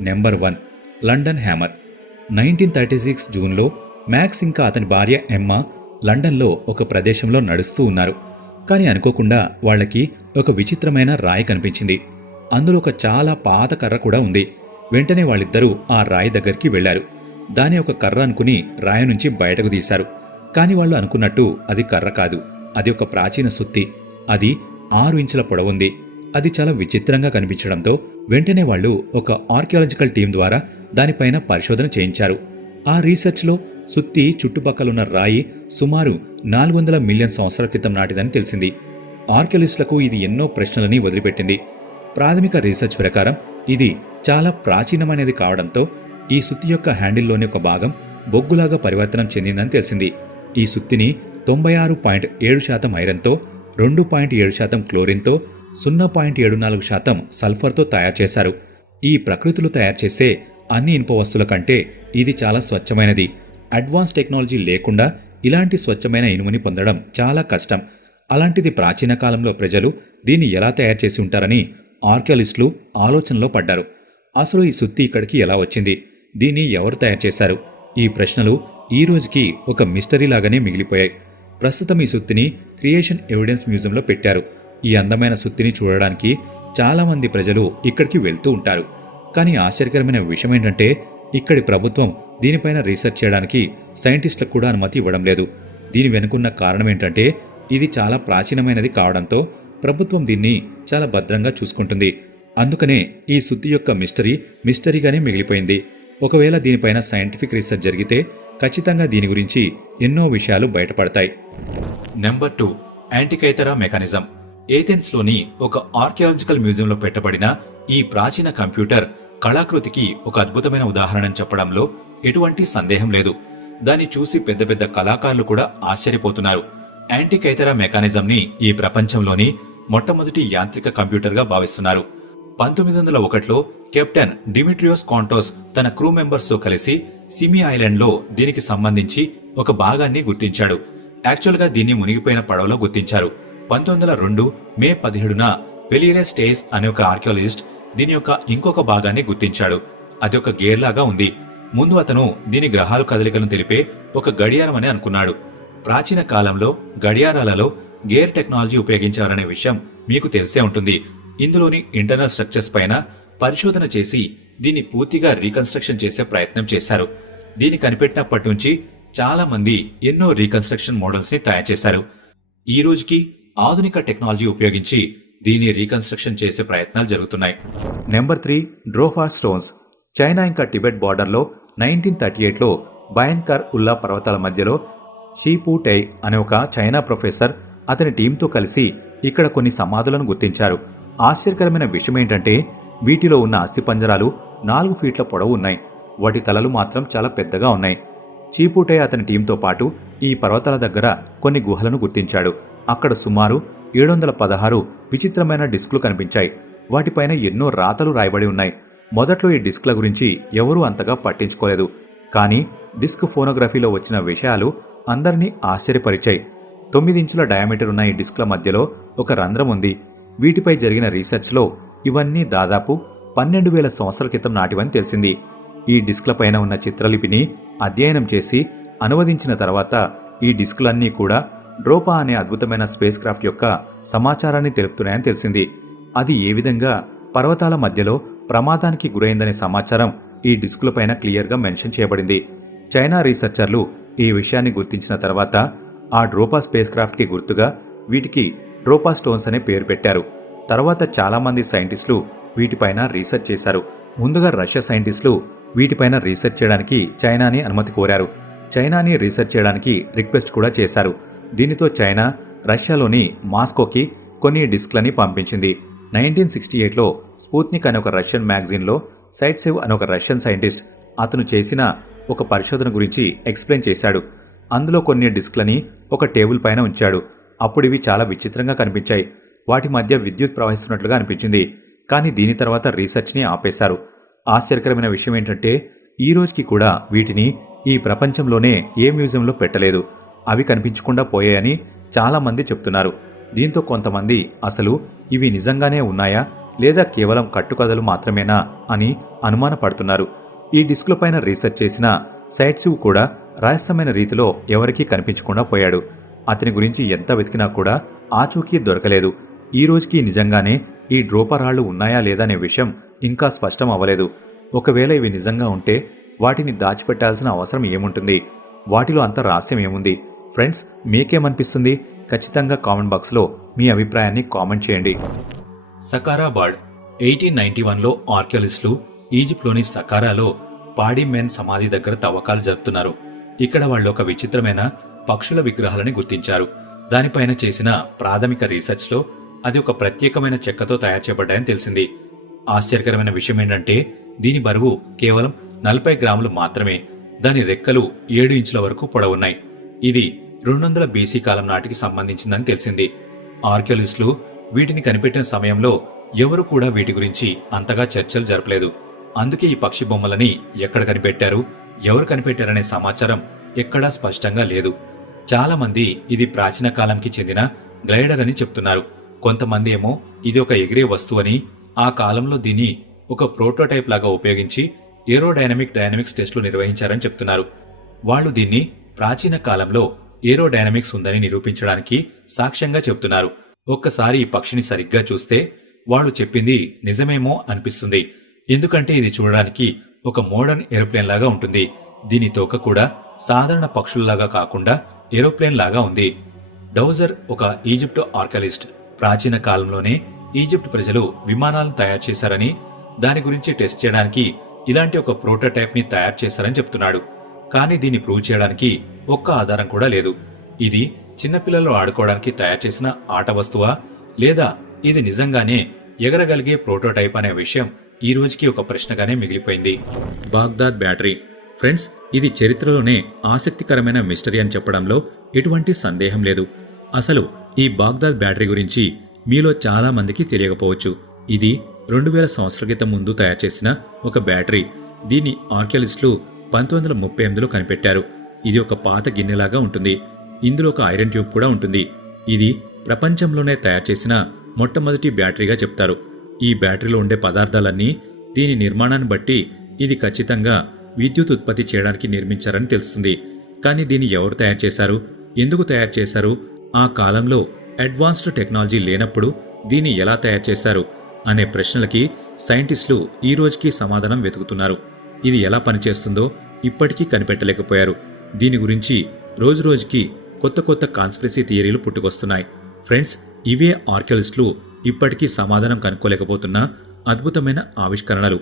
Number one London hammer. Nineteen thirty six జూన్లో Max ఇంకా అతని భార్య ఎమ్మ లండన్లో ఒక ప్రదేశంలో నడుస్తూ ఉన్నారు. కానీ అనుకోకుండా వాళ్ళకి ఒక విచిత్రమైన రాయి కనిపించింది. అందులో ఒక చాలా పాత కర్ర కూడా ఉంది. వెంటనే వాళ్ళిద్దరూ ఆ రాయి దగ్గరికి వెళ్ళారు దాని ఒక కర్ర అనుకుని రాయి నుంచి బయటకు తీశారు. కానీ వాళ్ళు అనుకున్నట్టు అది కర్ర కాదు. అది ఒక ప్రాచీన సుత్తి. అది ఆరు ఇంచుల పొడవుంది. అది చాలా విచిత్రంగా కనిపించడంతో వెంటనే వాళ్ళు ఒక ఆర్కియాలజికల్ టీం ద్వారా దానిపైన పరిశోధన చేయించారు. ఆ రీసెర్చ్లో సుత్తి చుట్టుపక్కలున్న రాయి సుమారు నాలుగు వందల మిలియన్ సంవత్సరాల క్రితం నాటిదని తెలిసింది. ఆర్కియలిస్టులకు ఇది ఎన్నో ప్రశ్నలని వదిలిపెట్టింది. ప్రాథమిక రీసెర్చ్ ప్రకారం ఇది చాలా ప్రాచీనమైనది కావడంతో ఈ సుత్తి యొక్క హ్యాండిల్లోని ఒక భాగం బొగ్గులాగా పరివర్తనం చెందిందని తెలిసింది. ఈ సుత్తిని తొంభై ఆరు పాయింట్ ఏడు శాతం ఐరన్తో రెండు పాయింట్ ఏడు శాతం క్లోరిన్తో సున్నా పాయింట్ ఏడు నాలుగు శాతం సల్ఫర్తో తయారు చేశారు. ఈ ప్రకృతిలో తయారు చేసే అన్ని ఇనుప వస్తువుల కంటే ఇది చాలా స్వచ్ఛమైనది. అడ్వాన్స్ టెక్నాలజీ లేకుండా ఇలాంటి స్వచ్ఛమైన ఇనుముని పొందడం చాలా కష్టం. అలాంటిది ప్రాచీన కాలంలో ప్రజలు దీన్ని ఎలా తయారు చేసి ఉంటారని ఆర్కియాలిస్టులు ఆలోచనలో పడ్డారు. అసలు ఈ సుత్తి ఇక్కడికి ఎలా వచ్చింది? దీన్ని ఎవరు తయారు చేశారు? ఈ ప్రశ్నలు ఈ రోజుకి ఒక మిస్టరీ లాగానే మిగిలిపోయాయి. ప్రస్తుతం ఈ సుత్తిని క్రియేషన్ ఎవిడెన్స్ మ్యూజియంలో పెట్టారు. ఈ అందమైన సుత్తిని చూడడానికి చాలామంది ప్రజలు ఇక్కడికి వెళ్తూ ఉంటారు. కానీ ఆశ్చర్యకరమైన విషయం ఏంటంటే ఇక్కడి ప్రభుత్వం దీనిపైన రీసెర్చ్ చేయడానికి సైంటిస్టులకు కూడా అనుమతి ఇవ్వడం లేదు. దీని వెనుకున్న కారణం ఏంటంటే ఇది చాలా ప్రాచీనమైనది కావడంతో ప్రభుత్వం దీన్ని చాలా భద్రంగా చూసుకుంటుంది. అందుకనే ఈ సుత్తి యొక్క మిస్టరీ మిస్టరీగానే మిగిలిపోయింది. ఒకవేళ దీనిపైన సైంటిఫిక్ రీసెర్చ్ జరిగితే ఖచ్చితంగా దీని గురించి ఎన్నో విషయాలు బయటపడతాయి. Number two Antikythera mechanism. ఏథెన్స్లోని ఒక ఆర్కియాలజికల్ మ్యూజియంలో పెట్టబడిన ఈ ప్రాచీన కంప్యూటర్ కళాకృతికి ఒక అద్భుతమైన ఉదాహరణ చెప్పడంలో ఎటువంటి సందేహం లేదు. దాన్ని చూసి పెద్ద పెద్ద కళాకారులు కూడా ఆశ్చర్యపోతున్నారు. యాంటికైతరా మెకానిజంని ఈ ప్రపంచంలోని మొట్టమొదటి యాంత్రిక కంప్యూటర్గా భావిస్తున్నారు. పంతొమ్మిది వందల ఒకటిలో కెప్టెన్ డిమిట్రియోస్ కాంటోస్ తన క్రూ మెంబర్స్తో కలిసి సిమి ఐలాండ్లో దీనికి సంబంధించి ఒక భాగాన్ని గుర్తించాడు. యాక్చువల్గా దీన్ని మునిగిపోయిన పడవలో గుర్తించారు. పంతొమ్మిది వందల రెండు మే పదిహేడున వెలియరే స్టేస్ అనే ఒక ఆర్కియాలజిస్ట్ దీని యొక్క ఇంకొక భాగాన్ని గుర్తించాడు. అది ఒక గేర్ లాగా ఉంది. ముందు అతను దీని గ్రహాలు కదలికలను తెలిపే ఒక గడియారం అని అనుకున్నాడు. ప్రాచీన కాలంలో గడియారాలలో గేర్ టెక్నాలజీ ఉపయోగించారనే విషయం మీకు తెలిసే ఉంటుంది. ఇందులోని ఇంటర్నల్ స్ట్రక్చర్స్ పైన పరిశోధన చేసి దీన్ని పూర్తిగా రీకన్స్ట్రక్షన్ చేసే ప్రయత్నం చేశారు. దీన్ని కనిపెట్టినప్పటి నుంచి చాలా మంది ఎన్నో రీకన్స్ట్రక్షన్ మోడల్స్ని తయారు చేశారు. ఈ రోజుకి ఆధునిక టెక్నాలజీ ఉపయోగించి దీన్ని రీకన్స్ట్రక్షన్ చేసే ప్రయత్నాలు జరుగుతున్నాయి. Number three Dropa stones China ఇంకా టిబెట్ బార్డర్లో నైన్టీన్ థర్టీ ఎయిట్లో భయంకర్ ఉల్లా పర్వతాల మధ్యలో షీపూటై అనే ఒక చైనా ప్రొఫెసర్ అతని టీంతో కలిసి ఇక్కడ కొన్ని సమాధులను గుర్తించారు. ఆశ్చర్యకరమైన విషయం ఏంటంటే వీటిలో ఉన్న అస్థిపంజరాలు నాలుగు ఫీట్ల పొడవు ఉన్నాయి. వాటి తలలు మాత్రం చాలా పెద్దగా ఉన్నాయి. చీపూటే అతని టీంతో పాటు ఈ పర్వతాల దగ్గర కొన్ని గుహలను గుర్తించాడు. అక్కడ సుమారు ఏడు వందల పదహారు విచిత్రమైన డిస్కులు కనిపించాయి. వాటిపైన ఎన్నో రాతలు రాయబడి ఉన్నాయి. మొదట్లో ఈ డిస్క్ల గురించి ఎవరూ అంతగా పట్టించుకోలేదు. కానీ డిస్క్ ఫోనోగ్రఫీలో వచ్చిన విషయాలు అందరినీ ఆశ్చర్యపరిచాయి. తొమ్మిది ఇంచుల డయామీటర్ ఉన్న ఈ డిస్క్ల మధ్యలో ఒక రంధ్రం ఉంది. వీటిపై జరిగిన రీసెర్చ్లో ఇవన్నీ దాదాపు పన్నెండు వేల సంవత్సరాల క్రితం నాటివని తెలిసింది. ఈ డిస్క్ల పైన ఉన్న చిత్రలిపిని అధ్యయనం చేసి అనువదించిన తర్వాత ఈ డిస్క్లన్నీ కూడా డ్రోపా అనే అద్భుతమైన స్పేస్ క్రాఫ్ట్ యొక్క సమాచారాన్ని తెలుపుతున్నాయని తెలిసింది. అది ఏ విధంగా పర్వతాల మధ్యలో ప్రమాదానికి గురైందనే సమాచారం ఈ డిస్కులపైన క్లియర్గా మెన్షన్ చేయబడింది. చైనా రీసెర్చర్లు ఈ విషయాన్ని గుర్తించిన తర్వాత ఆ డ్రోపా స్పేస్ క్రాఫ్ట్కి గుర్తుగా వీటికి డ్రోపా స్టోన్స్ అనే పేరు పెట్టారు. తర్వాత చాలామంది సైంటిస్టులు వీటిపైన రీసెర్చ్ చేశారు. ముందుగా రష్యా సైంటిస్టులు వీటిపైన రీసెర్చ్ చేయడానికి చైనాని అనుమతి కోరారు. చైనాని రీసెర్చ్ చేయడానికి రిక్వెస్ట్ కూడా చేశారు. దీనితో చైనా రష్యాలోని మాస్కోకి కొన్ని డిస్క్లని పంపించింది. నైన్టీన్ సిక్స్టీ ఎయిట్లో స్పూత్నిక్ అనే ఒక రష్యన్ మ్యాగజైన్లో సైట్సేవ్ అనే ఒక రష్యన్ సైంటిస్ట్ అతను చేసిన ఒక పరిశోధన గురించి ఎక్స్ప్లెయిన్ చేశాడు. అందులో కొన్ని డిస్క్లని ఒక టేబుల్ పైన ఉంచాడు. అప్పుడు ఇవి చాలా విచిత్రంగా కనిపించాయి. వాటి మధ్య విద్యుత్ ప్రవహిస్తున్నట్లుగా అనిపించింది. కానీ దీని తర్వాత రీసెర్చ్ని ఆపేశారు. ఆశ్చర్యకరమైన విషయం ఏంటంటే ఈ రోజుకి కూడా వీటిని ఈ ప్రపంచంలోనే ఏ మ్యూజియంలో పెట్టలేదు. అవి కనిపించకుండా పోయాయని చాలామంది చెప్తున్నారు. దీంతో కొంతమంది అసలు ఇవి నిజంగానే ఉన్నాయా? లేదా కేవలం కట్టుకథలు మాత్రమేనా? అని అనుమానపడుతున్నారు. ఈ డిస్క్ల పైన రీసెర్చ్ చేసిన సైట్సివ్ కూడా రహస్యమైన రీతిలో ఎవరికీ కనిపించకుండా పోయాడు. అతని గురించి ఎంత వెతికినా కూడా ఆచూకీ దొరకలేదు. ఈ రోజుకి నిజంగానే ఈ డ్రోపరాళ్ళు ఉన్నాయా లేదా అనే విషయం ఇంకా స్పష్టం అవ్వలేదు. ఒకవేళ ఇవి నిజంగా ఉంటే వాటిని దాచిపెట్టాల్సిన అవసరం ఏముంటుంది? వాటిలో అంత రహస్యం ఏముంది? ఫ్రెండ్స్ మీకేమనిపిస్తుంది? ఖచ్చితంగా కామెంట్ బాక్స్లో మీ అభిప్రాయాన్ని కామెంట్ చేయండి. సకారాబాడ్ ఎయిటీన్ నైన్టీ వన్లో ఆర్కియాలిస్టులు ఈజిప్ట్లోని సకారాలో పాడి మెన్ సమాధి దగ్గర తవ్వకాలు జరుపుతున్నారు. ఇక్కడ వాళ్ళు ఒక విచిత్రమైన పక్షుల విగ్రహాలని గుర్తించారు. దానిపైన చేసిన ప్రాథమిక రీసెర్చ్లో అది ఒక ప్రత్యేకమైన చెక్కతో తయారు చేయబడ్డాయని తెలిసింది. ఆశ్చర్యకరమైన విషయం ఏంటంటే దీని బరువు కేవలం నలభై గ్రాములు మాత్రమే. దాని రెక్కలు ఏడు ఇంచుల వరకు పొడవున్నాయి. ఇది రెండు వందల బీసీ కాలం నాటికి సంబంధించిందని తెలిసింది. ఆర్కియాలజిస్టులు వీటిని కనిపెట్టిన సమయంలో ఎవరు కూడా వీటి గురించి అంతగా చర్చలు జరపలేదు. అందుకే ఈ పక్షి బొమ్మలని ఎక్కడ కనిపెట్టారు ఎవరు కనిపెట్టారనే సమాచారం ఎక్కడా స్పష్టంగా లేదు. చాలా మంది ఇది ప్రాచీన కాలంకి చెందిన గ్లైడర్ అని చెప్తున్నారు. కొంతమంది ఏమో ఇది ఒక ఎగిరే వస్తువని ఆ కాలంలో దీన్ని ఒక ప్రోటోటైప్ లాగా ఉపయోగించి ఏరోడైనమిక్ డైనమిక్స్ టెస్టులు నిర్వహించారని చెప్తున్నారు. వాళ్ళు దీన్ని ప్రాచీన కాలంలో ఏరోడైనమిక్స్ ఉందని నిరూపించడానికి సాక్ష్యంగా చెబుతున్నారు ఒక్కసారి ఈ పక్షిని సరిగ్గా చూస్తే వాళ్ళు చెప్పింది నిజమేమో అనిపిస్తుంది. ఎందుకంటే ఇది చూడడానికి ఒక మోడర్న్ ఏరోప్లేన్ లాగా ఉంటుంది. దీని తోక కూడా సాధారణ పక్షుల్లాగా కాకుండా ఏరోప్లేన్ లాగా ఉంది. డౌజర్ ఒక ఈజిప్ట్ ఆర్కలిస్ట్. ప్రాచీన కాలంలోనే ఈజిప్ట్ ప్రజలు విమానాలను తయారు చేశారని దాని గురించి టెస్ట్ చేయడానికి ఇలాంటి ఒక ప్రోటోటైప్ని తయారు చేశారని చెప్తున్నాడు. కానీ దీన్ని ప్రూవ్ చేయడానికి ఒక్క ఆధారం కూడా లేదు. ఇది చిన్నపిల్లలు ఆడుకోవడానికి తయారు చేసిన ఆట వస్తువా? లేదా ఇది నిజంగానే ఎగరగలిగే ప్రోటోటైప్ అనే విషయం ఈ రోజుకి ఒక ప్రశ్నగానే మిగిలిపోయింది. Baghdad battery. ఫ్రెండ్స్ ఇది చరిత్రలోనే ఆసక్తికరమైన మిస్టరీ అని చెప్పడంలో ఎటువంటి సందేహం లేదు. అసలు ఈ బాగ్దాద్ బ్యాటరీ గురించి మీలో చాలా మందికి తెలియకపోవచ్చు. ఇది రెండు వేల సంవత్సరాల క్రితం ముందు తయారు చేసిన ఒక బ్యాటరీ. దీన్ని ఆర్కియాలిస్టులు పంతొమ్మిది వందల ముప్పై ఎనిమిదిలో కనిపెట్టారు. ఇది ఒక పాత గిన్నెలాగా ఉంటుంది. ఇందులో ఒక ఐరన్ ట్యూబ్ కూడా ఉంటుంది. ఇది ప్రపంచంలోనే తయారు చేసిన మొట్టమొదటి బ్యాటరీగా చెప్తారు. ఈ బ్యాటరీలో ఉండే పదార్థాలన్నీ దీని నిర్మాణాన్ని బట్టి ఇది ఖచ్చితంగా విద్యుత్ ఉత్పత్తి చేయడానికి నిర్మించారని తెలుస్తుంది. కానీ దీన్ని ఎవరు తయారు చేశారు? ఎందుకు తయారు చేశారు? ఆ కాలంలో అడ్వాన్స్డ్ టెక్నాలజీ లేనప్పుడు దీన్ని ఎలా తయారు చేశారు? అనే ప్రశ్నలకి సైంటిస్టులు ఈ రోజుకి సమాధానం వెతుకుతున్నారు. ఇది ఎలా పనిచేస్తుందో ఇప్పటికీ కనిపెట్టలేకపోయారు. దీని గురించి రోజురోజుకి కొత్త కొత్త కాన్స్పిరసీ థియరీలు పుట్టుకొస్తున్నాయి. ఫ్రెండ్స్ ఇవే ఆర్కియాలజిస్టులు ఇప్పటికీ సమాధానం కనుక్కోలేకపోతున్న అద్భుతమైన ఆవిష్కరణలు.